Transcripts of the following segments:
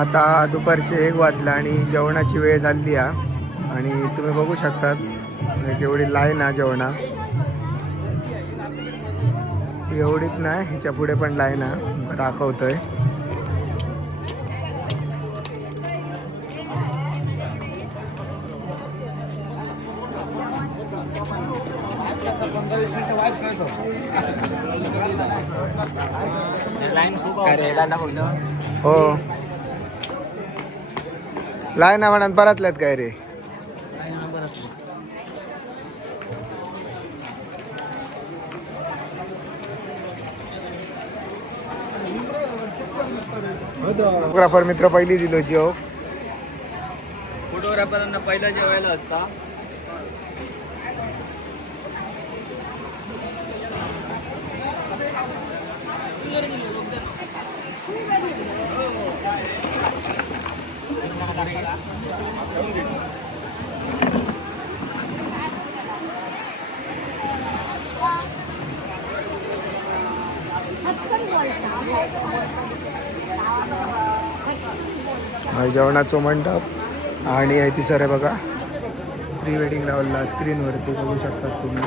आता दुपारचे 1 वाजला आणि जेवणाची वेळ झाली आहे आणि तुम्ही बघू शकतात केवढी लाईन आहे जेवणा. एवढीच नाही, ह्याच्या पुढे पण लाईन आहे, दाखवतोय. हो, लाईन म्हणत बरातल्यात काय रे. फोटोग्राफर मित्र पहिली दिलो जेव. फोटोग्राफरांना पहिला जेवायला असता. जेवणाचं मंडप आणि आहे ती सर आहे बघा, प्री वेडिंग लावला स्क्रीनवरती बघू शकतात तुम्ही.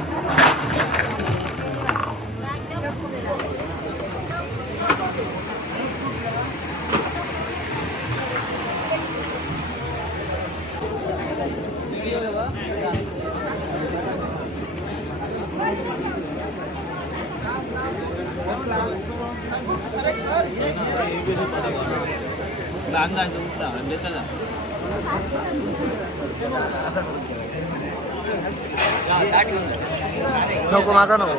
नको माझा नको.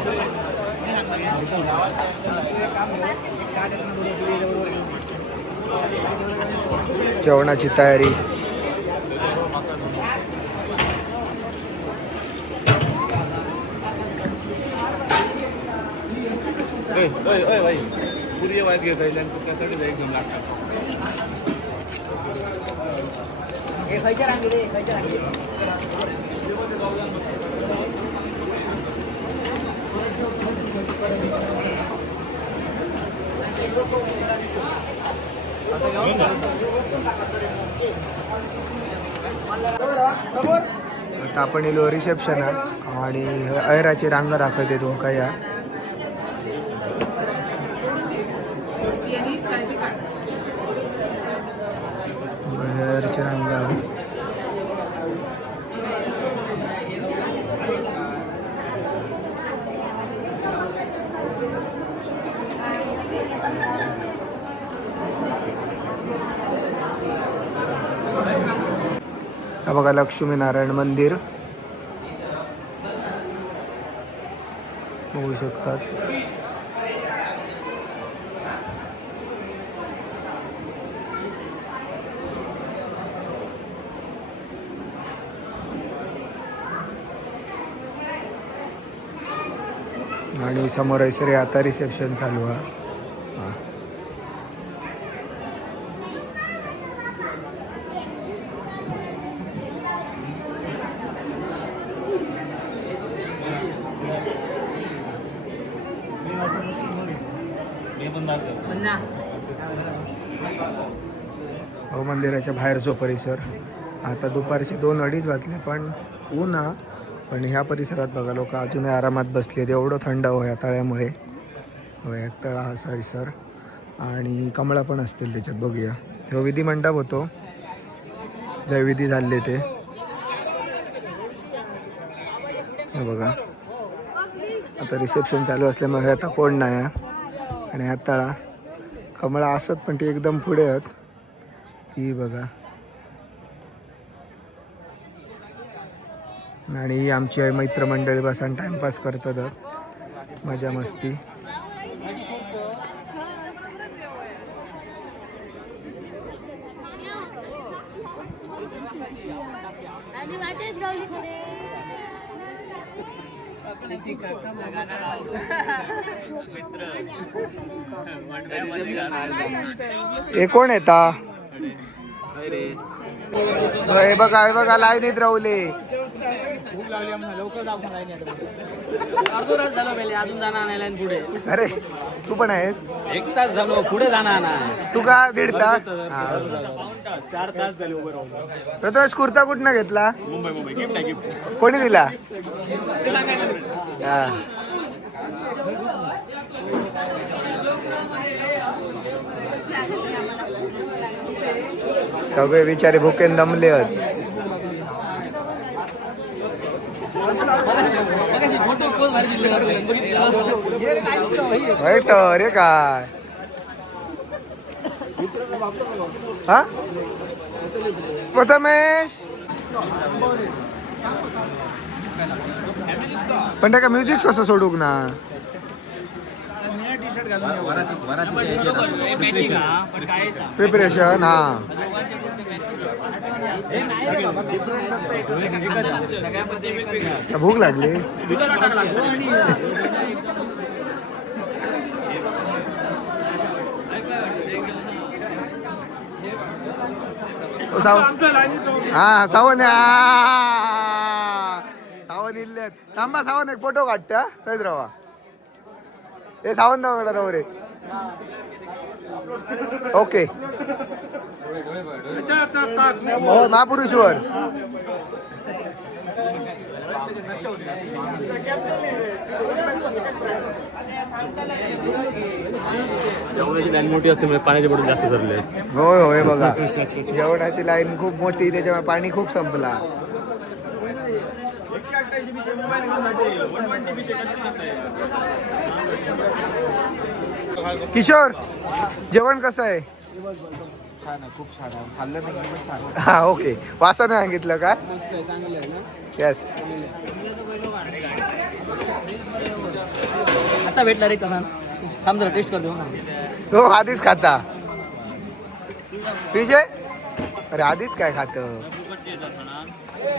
जेवणाची तयारी. आता आपण येलो रिसेप्शनात आणि अयराची रांग दाखवते तुमका. या अयराची रांगा. हा बघा लक्ष्मीनारायण मंदिर बघू शकतात. आणि समोर आहे आता रिसेप्शन चालू आहे. हो, मंदिराच्या बाहेरचा परिसर. आता दुपारचे 2-2:30 वाजले पण ऊन हा. पण ह्या परिसरात बघा लोक अजूनही आरामात बसलेत, एवढं थंड होया तळ्यामुळे. होय, तळा हा परिसर आणि कमळा पण असतील त्याच्यात. बघूया, हो विधी मंडप होतो, जय विधी झाले ते. हे बघा आता रिसेप्शन चालू असल्यामुळे आता कोण नाही. आणि ह्या तळा कमळा असत पण ती एकदम पुढे आहेत. ही बघा, आणि आमची मित्रमंडळी बसून टाइमपास करतात, मजा मस्ती. हे कोण येता? हे बघा लाईनीत राहुले. अर्धो तास झालो पहिले अजून जाणार आणायला आणि पुढे अरे तू पण आहेस 1 तास झालो पुढे जाणार नाही तू का 1.5 तास 4 तास झाले उभं राहून प्रथमेश कुर्ता कुठनं घेतला मुंबई गिफ्ट आहे गिफ्ट कोणी दिला हा. सगळे बिचारे भुकेन दमले आहेत फोटो पोस्ट भारी दिले वाईट रे काय हा प्रथमेश पण त्या म्युझिक कसं सोडूक ना प्रिपरेशन हा भूक लागली हा सावंत सावंत इल्ले थांबा सावंत एक फोटो काढता थंयच रावा हे सावंत राव रे ओके हो महापुरुषवर जेवणाची लाईन मोठी असते म्हणजे पाण्याचे बॉटल जास्त धरले होय होय बघा जेवणाची लाईन खूप मोठी त्याच्यामुळे पाणी खूप संपला किशोर जेवण कसं आहे छान आहे खूप छान आहे खाल्लं नाही पण छान हा ओके वासाने सांगितलं का चांगलं आहे ना येस आता भेटला रे कसा थांब जरा टेस्ट करतो तो आधीच खाता विजय अरे आधीच काय खात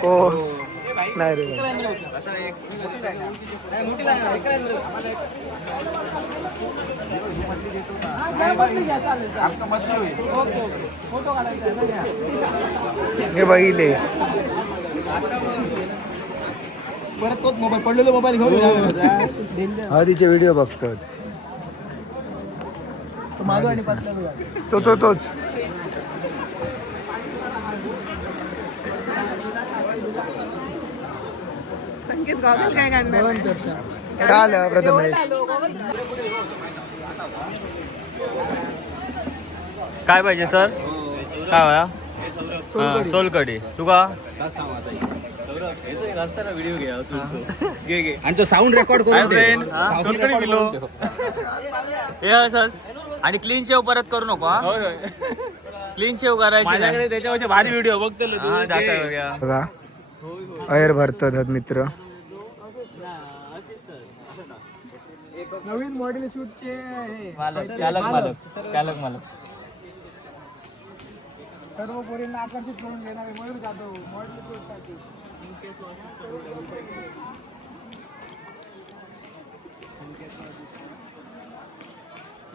हो नाही रे हे बघितले परत तोच मोबाईल पडलेला मोबाईल घेऊन हळदीचे व्हिडिओ बघतात तोच संकेत गॉगल काय काढणार काय आलं प्रथमेश काय पाहिजे सर काय होया सोलकडी तुका व्हिडिओ घे आणि तो साऊंड रेकॉर्ड करून सोलकडी किलो हे असंच आणि क्लीन शेव परत करू नको हा क्लीन शेव करायची नाही. त्याच्यावर भारी व्हिडिओ बघतो हा, दाखव बघा. बघा अयर भरतात मित्र नवीन मॉडेल शूटचे चालक मालक सर्व पोरींना आकर्षित करून घेणारे मयूर जाधव मॉडेल शूटसाठी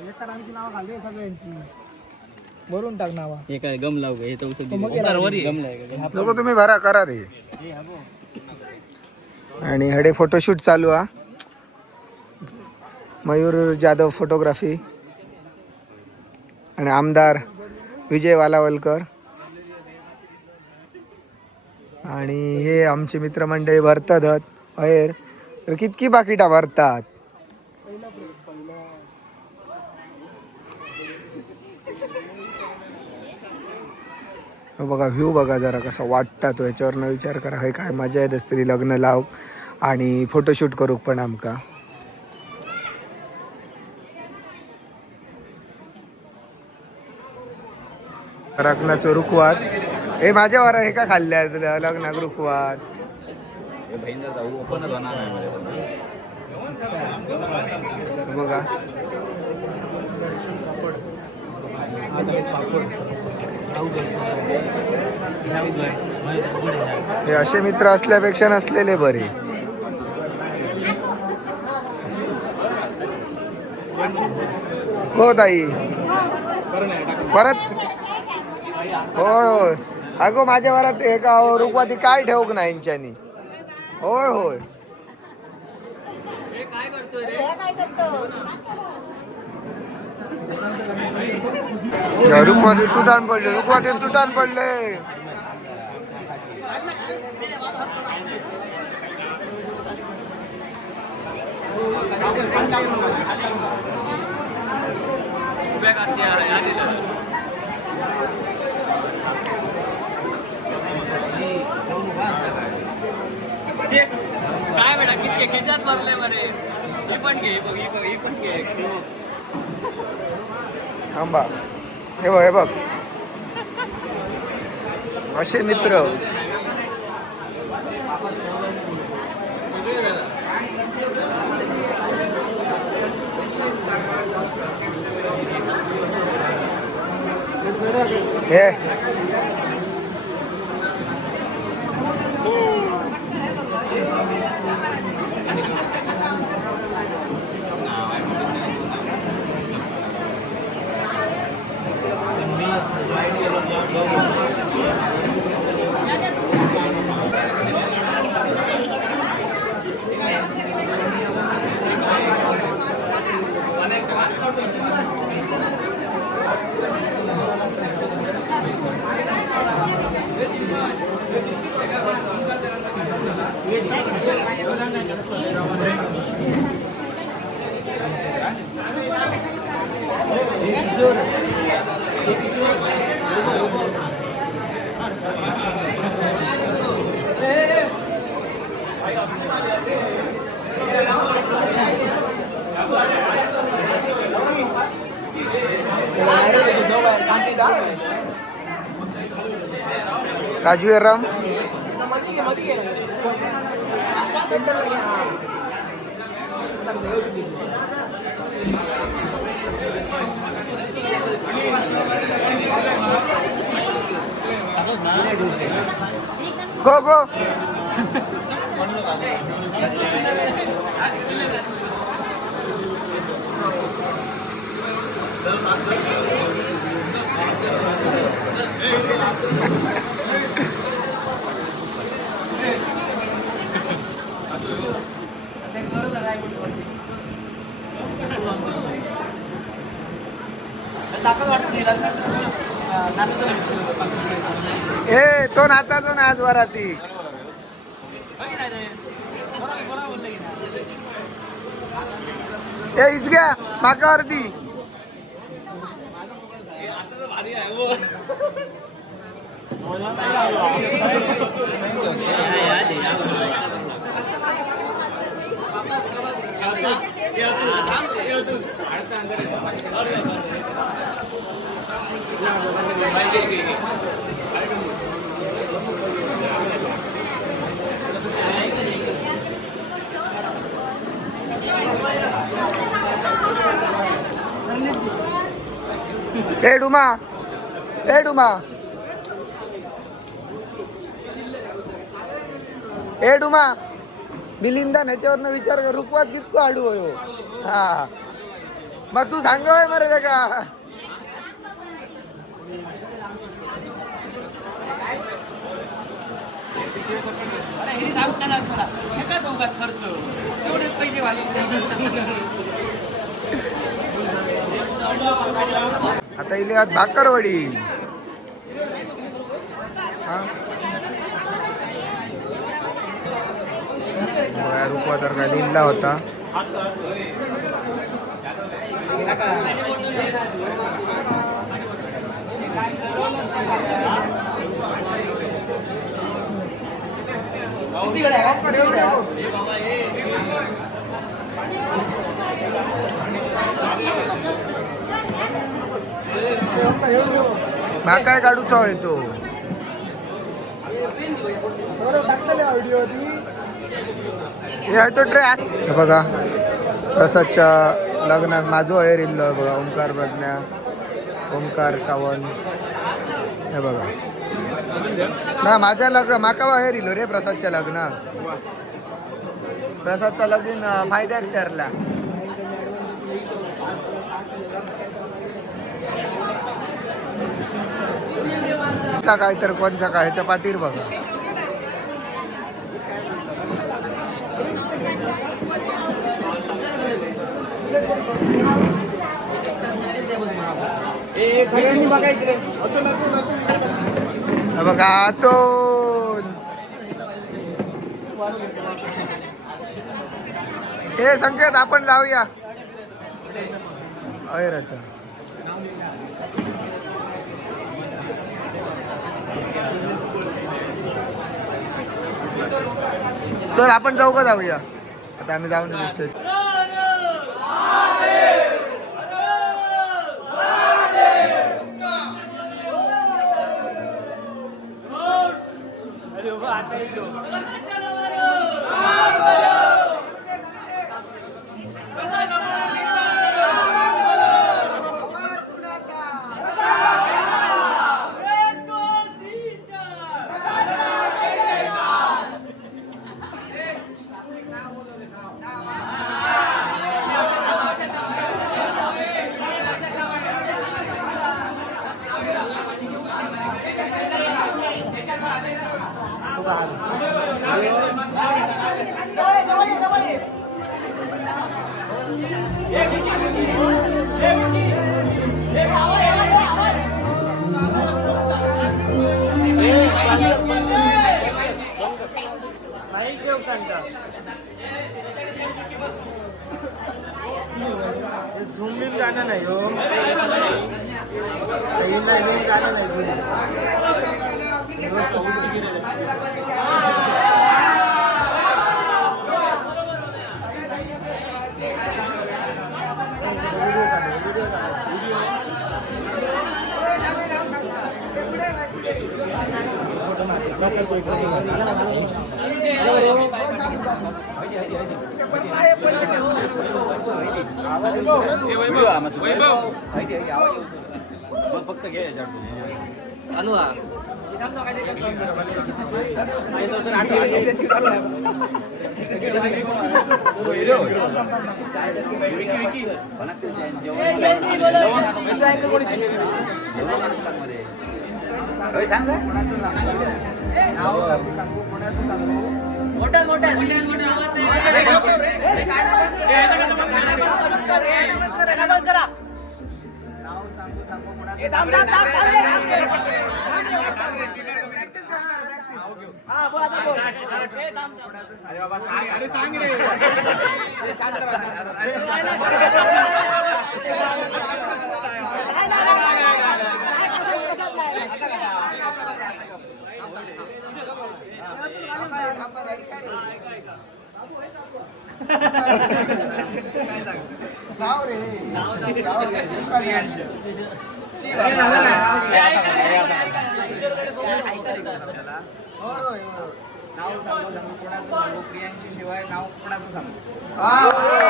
एकाची नाव खाल्ली सगळ्यांची भरून टाक नावा हे काय गम लाव हे तर नको तुम्ही भरा करा रे आणि हडे फोटोशूट चालू हा मयूर जाधव फोटोग्राफी आणि आमदार विजय वालावलकर आणि हे आमचे मित्रमंडळी भरतात अयर तर कितकी पाकिटा भरतात बघा व्ह्यू बघा जरा कसा वाटता तो याच्यावरनं विचार करा हे काय मजा येत असतली लग्न लाव आणि फोटोशूट करूक पण आमका लग्नाचं रुखवात हे माझ्यावर हे का खाल्ल्यात लग्नाक रुखवात बघा हे असे मित्र असल्यापेक्षा नसलेले बरे हो ताई परत हो अगो माझ्या वरात एका रुखवाती काय ठेवूक ना यांच्यानी होय होय. काय करतोय रे? रुखवाटी तुटान पडले, रुखवाटी तुटान पडले. उभ्या काढते या दिलं. काय बेटा किती खिशात भरले बरे. ही पण घे ही पण घे. थांबा, हे बघ असे मित्र. हे राजू राम गो गो. ए तो नाचाचो ना आज वराती. ए इचग्या माका वरती. ए डुमा ए डुमा ए डुमा मिलिंदा ह्याच्यावरनं विचार कर रुकवात कितको आडू होयो. हा मग तू सांगवय मरे का. आता इले आज भाकरवडी. रुपा तर काय लिहिला होता. काय काढूचा होय तो. हे तो ट्रे बघा प्रसादच्या लग्नात माझं हेर इल्लो बघा. ओंकार प्रज्ञा, ओंकार सावंत. हे बघा ना माझ्या लग्न माका हेर इल्लो रे प्रसादच्या लग्नात. प्रसादचा लगीन फायद्याक ठरला. काय तर कोणचा काय ह्याच्या पाठीर बघा. सगळ्यांनी बघा इकडे. हे बघा अतुल. हे संकेत आपण जाऊया. अयराचा चल आपण जाऊ का जाऊया आता आम्ही जाऊन दिसतोय. झुंबीत गाणं नाही हो. नाही गाणं नाही फक्त घे चालू अरे सांग रे नाव सांगू कोणाचं सांगू प्रियांशी शिवाय नाव कोणाचं सांगू.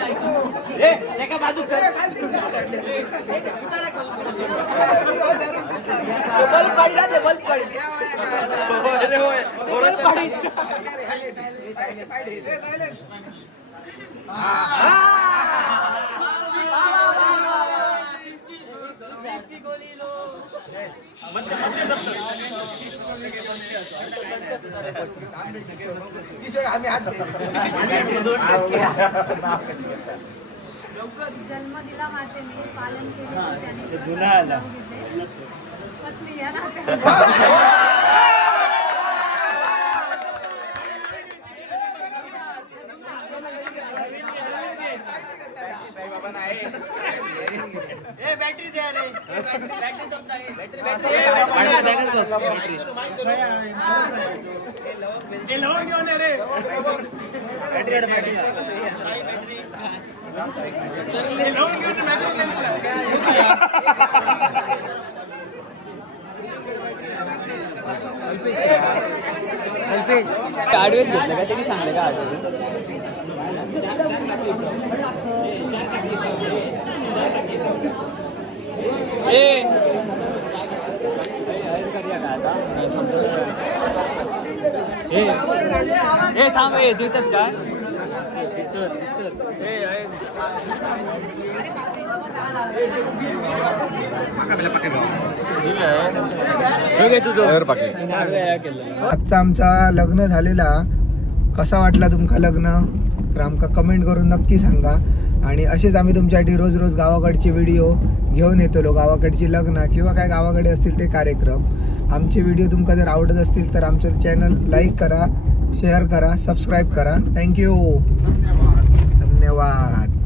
एका बाजू जन्म दिला मातेने पालन केले त्याने जुना आला. पत्नी या नात्याने बॅटरी द्या रे. बॅटरी संपणार. लवंग घेऊन ये रे. आडवेच घेतलं का त्यांनी सांगलं का आडवेच थांब देतात काय आजचा आमचा लग्न झालेला कसा वाटला तुमका लग्न तर आमका कमेंट करून नक्की सांगा. आणि असेच आम्ही तुमच्यासाठी रोज रोज गावाकडचे व्हिडिओ घेऊन येतो. गावाकडची लग्न किंवा काय गावाकडे असतील ते कार्यक्रम. आमचे व्हिडिओ तुमका जर आवडत असतील तर आमचं चॅनल लाईक करा, शेअर करा, सबस्क्राईब करा. थँक्यू, धन्यवाद.